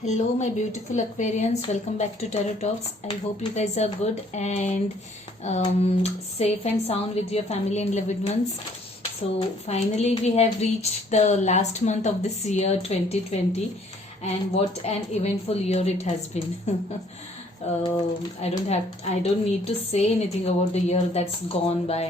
Hello, my beautiful Aquarians. Welcome back to Tarot Talks. I hope you guys are good and safe and sound with your family and loved ones. So, finally, we have reached the last month of this year 2020, and what an eventful year it has been. I don't need to say anything about the year that's gone by,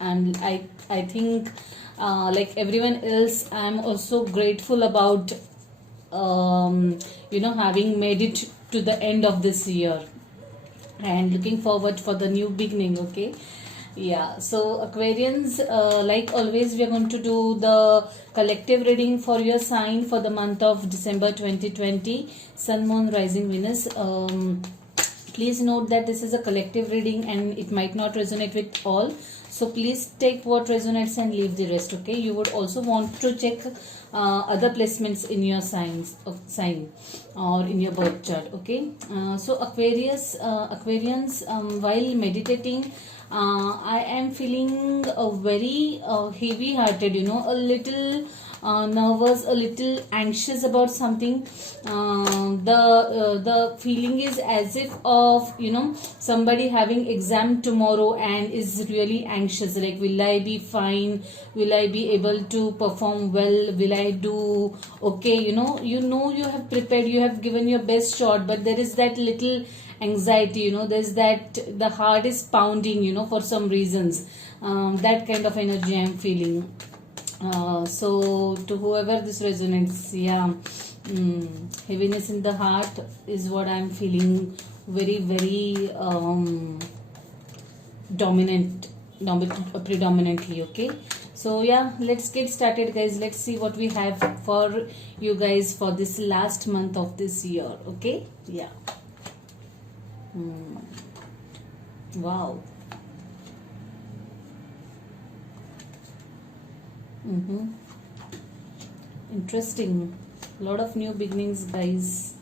I think, like everyone else, I'm also grateful about having made it to the end of this year and looking forward for the new beginning. Okay, yeah, so Aquarians, like always, we are going to do the collective reading for your sign for the month of December 2020, Sun, Moon, Rising, Venus. Please note that this is a collective reading and it might not resonate with all, so please take what resonates and leave the rest. Okay, you would also want to check other placements in your sign or in your birth chart. Okay, so Aquarians, while meditating, I am feeling a very heavy hearted, a little nervous, a little anxious about something. The feeling is as if of somebody having exam tomorrow and is really anxious, like, will I be fine, will I be able to perform well, will I do okay. You have prepared, you have given your best shot, but there is that little anxiety, there's that the heart is pounding, for some reasons. That kind of energy I'm feeling. So to whoever this resonates, yeah, heaviness in the heart is what I'm feeling, very very predominantly. Okay, so yeah, let's get started, guys. Let's see what we have for you guys for this last month of this year. Okay, yeah. Wow. Interesting. Lot of new beginnings, guys.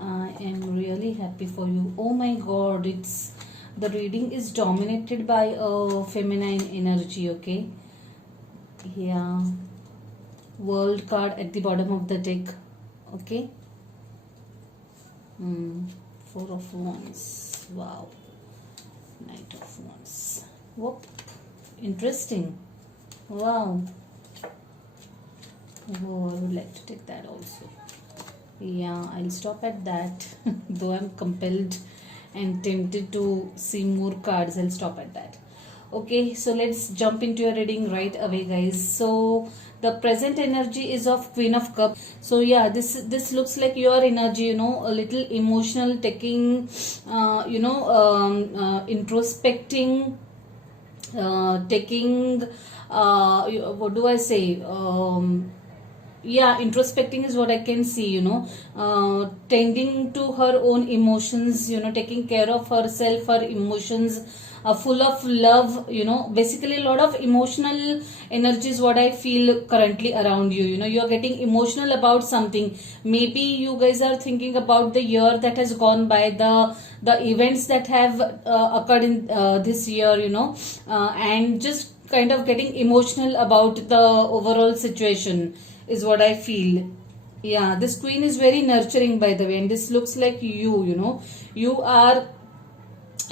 I am really happy for you. Oh my god, it's the reading is dominated by a feminine energy. Okay, yeah. World card at the bottom of the deck. Okay. Four of Wands. Wow. Knight of Wands. Whoop. Interesting. Wow. Oh, I would like to take that also. Yeah, I'll stop at that. Though I'm compelled and tempted to see more cards, I'll stop at that. Okay, so let's jump into your reading right away, guys. So the present energy is of Queen of Cups. So yeah, this looks like your energy, a little emotional, taking, introspecting, taking, what do I say? Yeah, introspecting is what I can see, tending to her own emotions, taking care of herself, her emotions, full of love, basically a lot of emotional energy is what I feel currently around you. You're getting emotional about something. Maybe you guys are thinking about the year that has gone by, the events that have occurred in this year, and just kind of getting emotional about the overall situation is what I feel. Yeah, this queen is very nurturing, by the way, and this looks like you are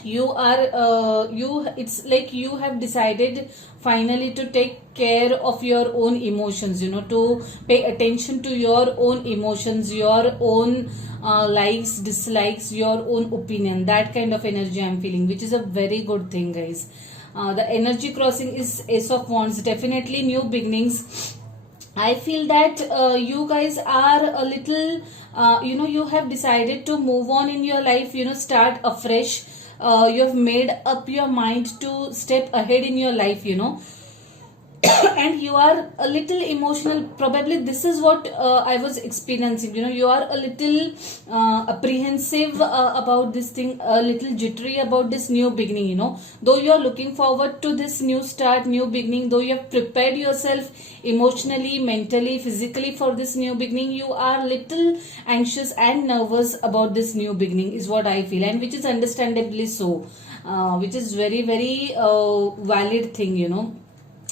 it's like you have decided finally to take care of your own emotions, to pay attention to your own emotions, your own likes, dislikes, your own opinion. That kind of energy I'm feeling, which is a very good thing, guys. The energy crossing is Ace of Wands, definitely new beginnings. I feel that you guys are a little, you have decided to move on in your life, start afresh. You have made up your mind to step ahead in your life, and you are a little emotional. Probably this is what I was experiencing. You are a little apprehensive about this thing, a little jittery about this new beginning. Though you are looking forward to this new start, new beginning, though you have prepared yourself emotionally, mentally, physically for this new beginning, you are little anxious and nervous about this new beginning is what I feel, and which is understandably so, which is very very valid thing.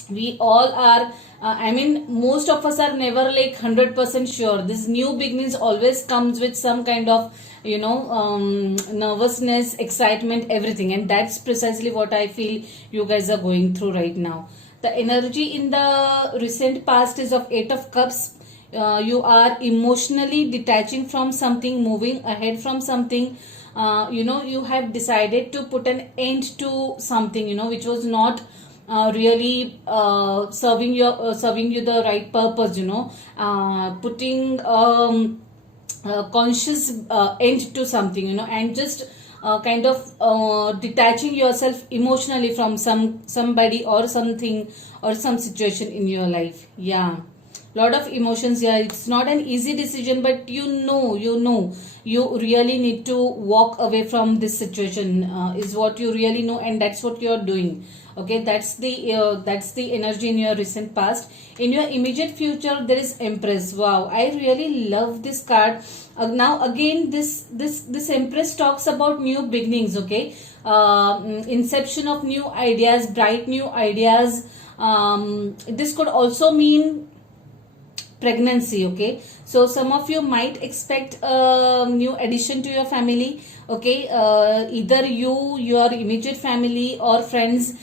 We all are, I mean, most of us are never like 100% sure. This new beginnings always comes with some kind of, nervousness, excitement, everything, and that's precisely what I feel you guys are going through right now. The energy in the recent past is of 8 of cups. You are emotionally detaching from something, moving ahead from something. You have decided to put an end to something, which was not really serving you the right purpose, putting conscious end to something, and just kind of detaching yourself emotionally from somebody or something or some situation in your life. Yeah, lot of emotions. Yeah, it's not an easy decision, but you really need to walk away from this situation, is what you really know, and that's what you're doing. Okay, that's the energy in your recent past. In your immediate future, there is Empress. Wow, I really love this card. Now again, this Empress talks about new beginnings. Okay, inception of new ideas, bright new ideas. This could also mean pregnancy. Okay, so some of you might expect a new addition to your family. Okay, either your immediate family or friends,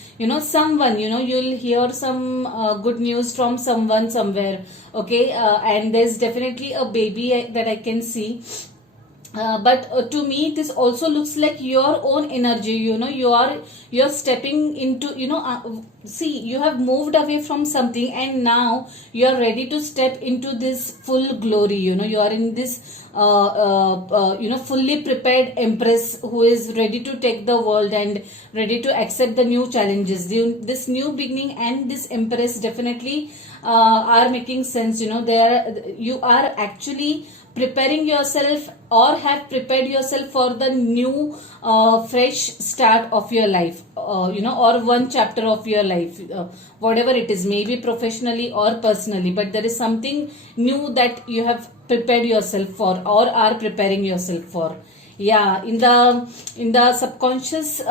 someone, you'll hear some good news from someone somewhere. Okay, and there's definitely a baby that I can see. But to me this also looks like your own energy. You're stepping into, see, you have moved away from something and now you're ready to step into this full glory. You are in this fully prepared Empress who is ready to take the world and ready to accept the new challenges. This new beginning and this Empress definitely are making sense. You are actually preparing yourself or have prepared yourself for the new fresh start of your life, or one chapter of your life, whatever it is, maybe professionally or personally, but there is something new that you have prepared yourself for or are preparing yourself for. Yeah, in the subconscious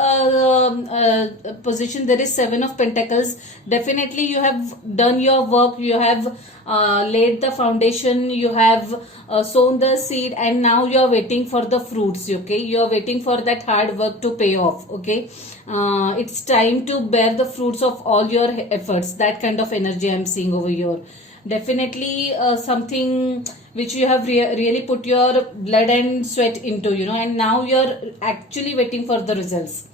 position, there is Seven of Pentacles. Definitely you have done your work, you have laid the foundation, you have sown the seed, and now you are waiting for the fruits. Okay, you are waiting for that hard work to pay off. Okay, it's time to bear the fruits of all your efforts. That kind of energy I'm seeing over here. Definitely something which you have really put your blood and sweat into, and now you're actually waiting for the results.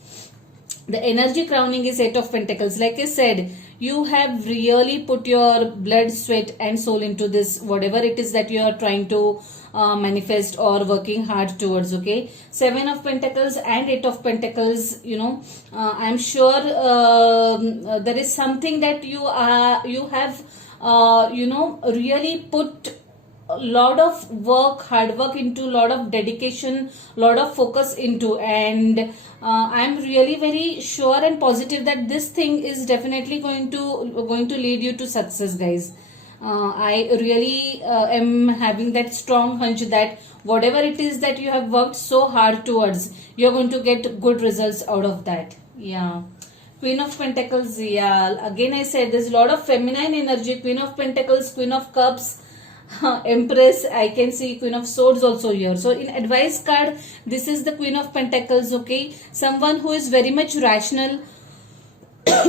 The energy crowning is Eight of Pentacles. Like I said, you have really put your blood, sweat and soul into this, whatever it is that you are trying to manifest or working hard towards. Okay, Seven of Pentacles and Eight of Pentacles, I'm sure there is something that you have really put a lot of work, hard work into, lot of dedication, lot of focus into, and I'm really very sure and positive that this thing is definitely going to lead you to success, guys. I really am having that strong hunch that whatever it is that you have worked so hard towards, you're going to get good results out of that. Yeah. Queen of Pentacles. Yeah, again I said there's a lot of feminine energy. Queen of Pentacles, Queen of Cups, Empress. I can see Queen of Swords also here. So in advice card, this is the Queen of Pentacles. Okay, someone who is very much rational,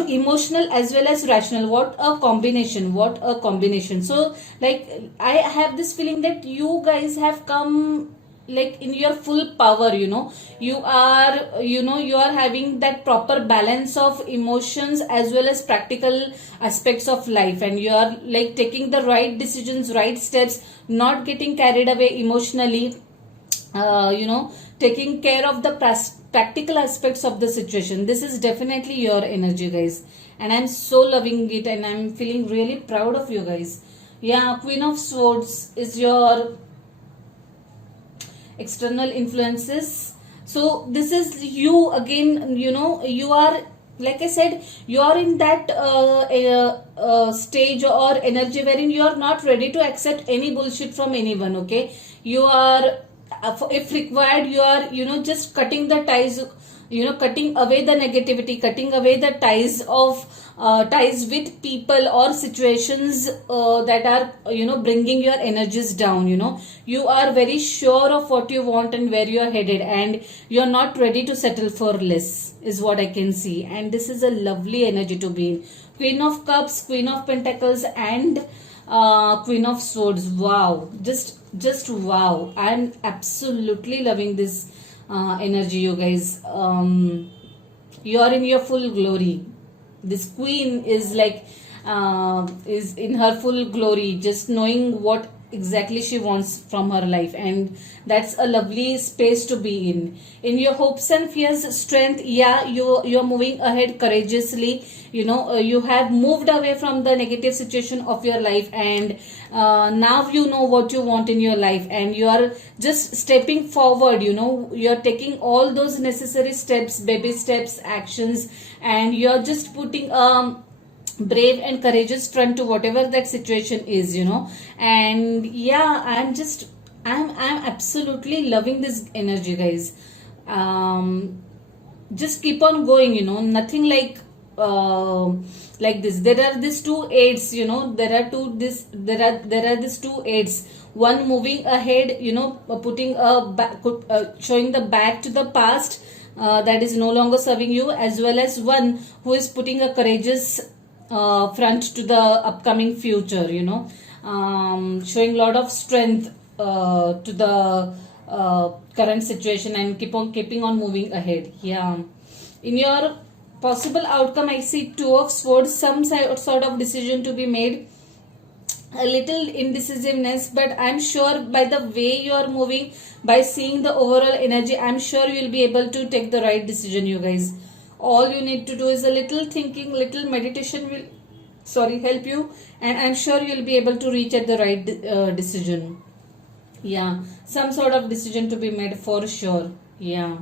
emotional as well as rational. What a combination, what a combination. So like, I have this feeling that you guys have come like in your full power. You are having that proper balance of emotions as well as practical aspects of life, and you are like taking the right decisions, right steps, not getting carried away emotionally, taking care of the practical aspects of the situation. This is definitely your energy, guys, and I'm so loving it and I'm feeling really proud of you guys. Yeah, Queen of Swords is your external influences. So this is you again. You are, like I said, you are in that stage or energy wherein you are not ready to accept any bullshit from anyone. Okay, you are if required, you are, just cutting the ties, cutting away the negativity, cutting away the ties of ties with people or situations that are, bringing your energies down. You are very sure of what you want and where you are headed, and you are not ready to settle for less, is what I can see. And this is a lovely energy to be in. Queen of Cups, Queen of Pentacles, and Queen of Swords. Wow, just wow. I'm absolutely loving this energy, you guys. You are in your full glory. This queen is like is in her full glory, just knowing what exactly she wants from her life, and that's a lovely space to be in your hopes and fears. Strength, yeah, you're moving ahead courageously. You have moved away from the negative situation of your life, and now you know what you want in your life, and you are just stepping forward. You're taking all those necessary steps, baby steps, actions, and you're just putting brave and courageous front to whatever that situation is. And yeah, I'm absolutely loving this energy, guys. Just keep on going. Nothing like this. There are these two aids. There are these two aids. One moving ahead, putting showing the back to the past, that is no longer serving you, as well as one who is putting a courageous front to the upcoming future. Showing a lot of strength to the current situation, and keeping on moving ahead. Yeah, in your possible outcome, I see Two of Swords, some sort of decision to be made, a little indecisiveness, but I'm sure by the way you are moving, by seeing the overall energy, I'm sure you'll be able to take the right decision, you guys. All you need to do is a little thinking, little meditation will help you, and I'm sure you'll be able to reach at the right decision. Yeah, some sort of decision to be made for sure. Yeah.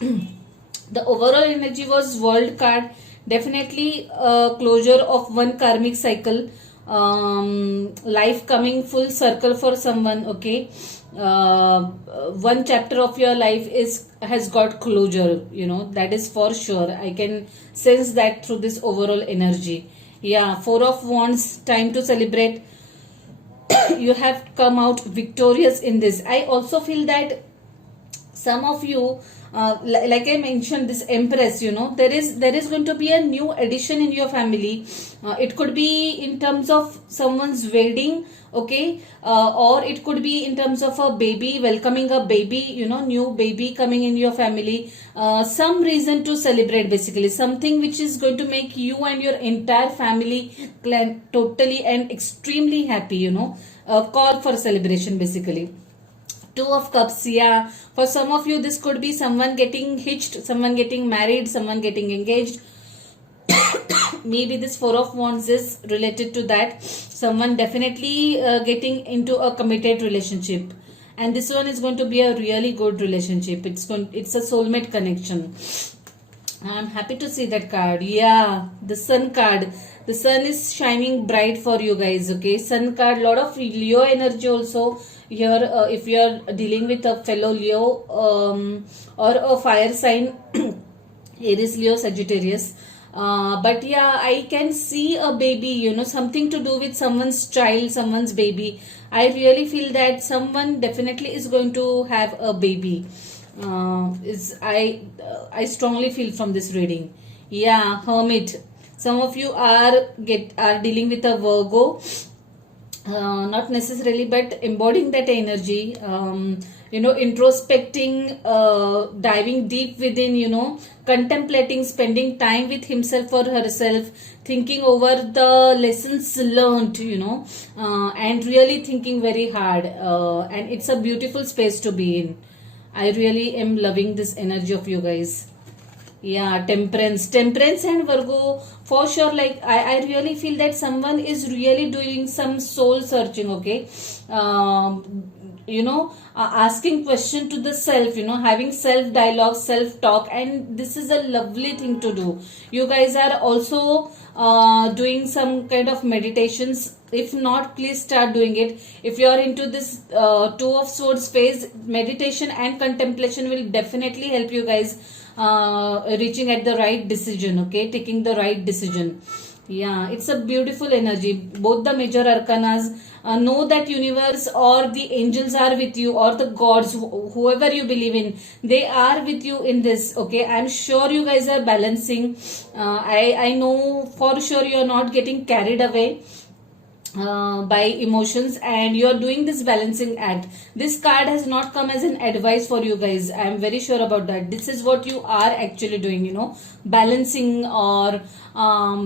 The overall energy was World card. Definitely closure of one karmic cycle. Life coming full circle for someone. Okay. One chapter of your life has got closure. That is for sure. I can sense that through this overall energy. Yeah. Four of Wands. Time to celebrate. You have come out victorious in this. I also feel that some of you, like I mentioned, this Empress, there is going to be a new addition in your family. It could be in terms of someone's wedding, okay, or it could be in terms of a baby, welcoming a baby, new baby coming in your family. Some reason to celebrate, basically something which is going to make you and your entire family clan totally and extremely happy. Call for celebration, basically. Two of Cups, yeah. For some of you, this could be someone getting hitched, someone getting married, someone getting engaged. Maybe this Four of Wands is related to that. Someone definitely getting into a committed relationship, and this one is going to be a really good relationship. It's a soulmate connection. I'm happy to see that card. Yeah, the Sun card. The sun is shining bright for you guys. Okay, Sun card, lot of Leo energy also here. If you are dealing with a fellow Leo or a fire sign, Aries, Leo, Sagittarius. But yeah, I can see a baby, something to do with someone's child, someone's baby. I really feel that someone definitely is going to have a baby. I strongly feel from this reading. Yeah, Hermit. Some of you are dealing with a Virgo. Not necessarily, but embodying that energy, introspecting, diving deep within, contemplating, spending time with himself or herself, thinking over the lessons learned, and really thinking very hard. And it's a beautiful space to be in. I really am loving this energy of you guys. Yeah, Temperance and Virgo, for sure. Like I really feel that someone is really doing some soul searching. Okay, asking question to the self, having self dialogue, self talk, and this is a lovely thing to do. You guys are also doing some kind of meditations. If not, please start doing it. If you are into this two of swords phase, meditation and contemplation will definitely help you guys reaching at the right decision, okay, taking the right decision. Yeah, it's a beautiful energy. Both the major arcanas, know that universe or the angels are with you, or the gods, whoever you believe in, they are with you in this. Okay, I'm sure you guys are balancing. I know for sure you are not getting carried away by emotions, and you are doing this balancing act. This card has not come as an advice for you guys. I am very sure about that. This is what you are actually doing, balancing, or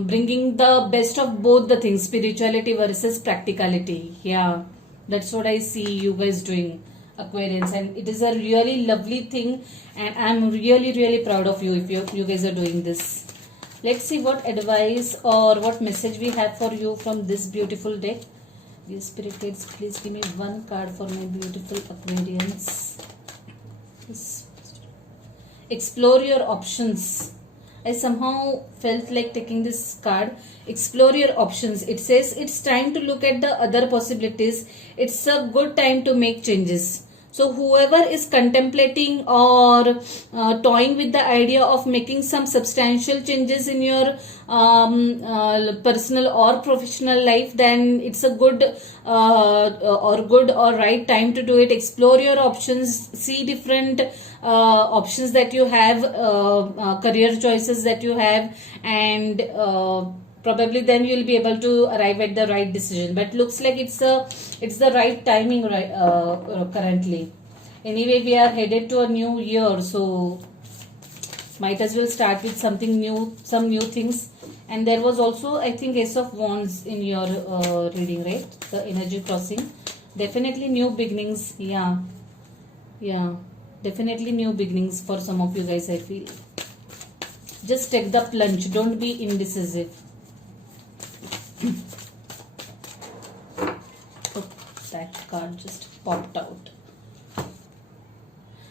bringing the best of both the things, spirituality versus practicality. Yeah, that's what I see you guys doing, Aquarians, and it is a really lovely thing, and I'm really really proud of you if you guys are doing this. Let's see what advice or what message we have for you from this beautiful deck. Dear Spirit Guides, please give me one card for my beautiful Aquarians. Explore your options. I somehow felt like taking this card. Explore your options. It says it's time to look at the other possibilities. It's a good time to make changes. So whoever is contemplating or toying with the idea of making some substantial changes in your personal or professional life, then it's a good or right time to do it. Explore your options, see different options that you have, career choices that you have, and probably then you'll be able to arrive at the right decision. But looks like it's the right timing, right, currently. Anyway, we are headed to a new year, so might as well start with something new, some new things. And there was also, I think, Ace of Wands in your reading, right? The energy crossing. Definitely new beginnings. Yeah, definitely new beginnings for some of you guys, I feel. Just take the plunge, don't be indecisive. Oh, that card just popped out.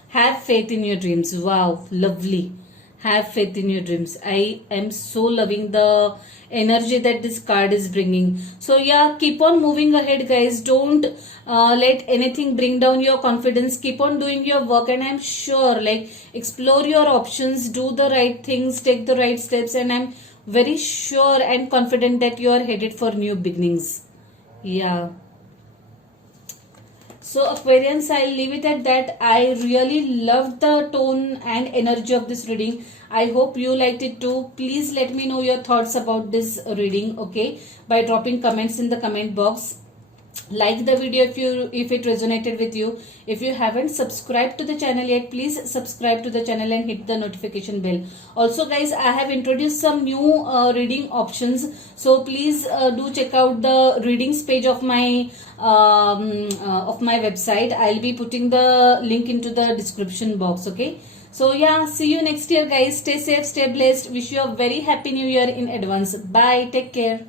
Have faith in your dreams. Wow, lovely. Have faith in your dreams. I am so loving the energy that this card is bringing. So yeah, keep on moving ahead, guys. Don't let anything bring down your confidence. Keep on doing your work, and I'm sure, like, explore your options, do the right things, take the right steps, and I'm very sure and confident that you are headed for new beginnings. Yeah. So Aquarians, I'll leave it at that. I really loved the tone and energy of this reading. I hope you liked it too. Please let me know your thoughts about this reading, okay, by dropping comments in the comment box. Like the video if it resonated with you. If you haven't subscribed to the channel yet, please subscribe to the channel and hit the notification bell. Also guys, I have introduced some new reading options, so please do check out the readings page of my website. I'll be putting the link into the description box, okay. So yeah, see you next year guys. Stay safe, stay blessed. Wish you a very happy new year in advance. Bye, take care.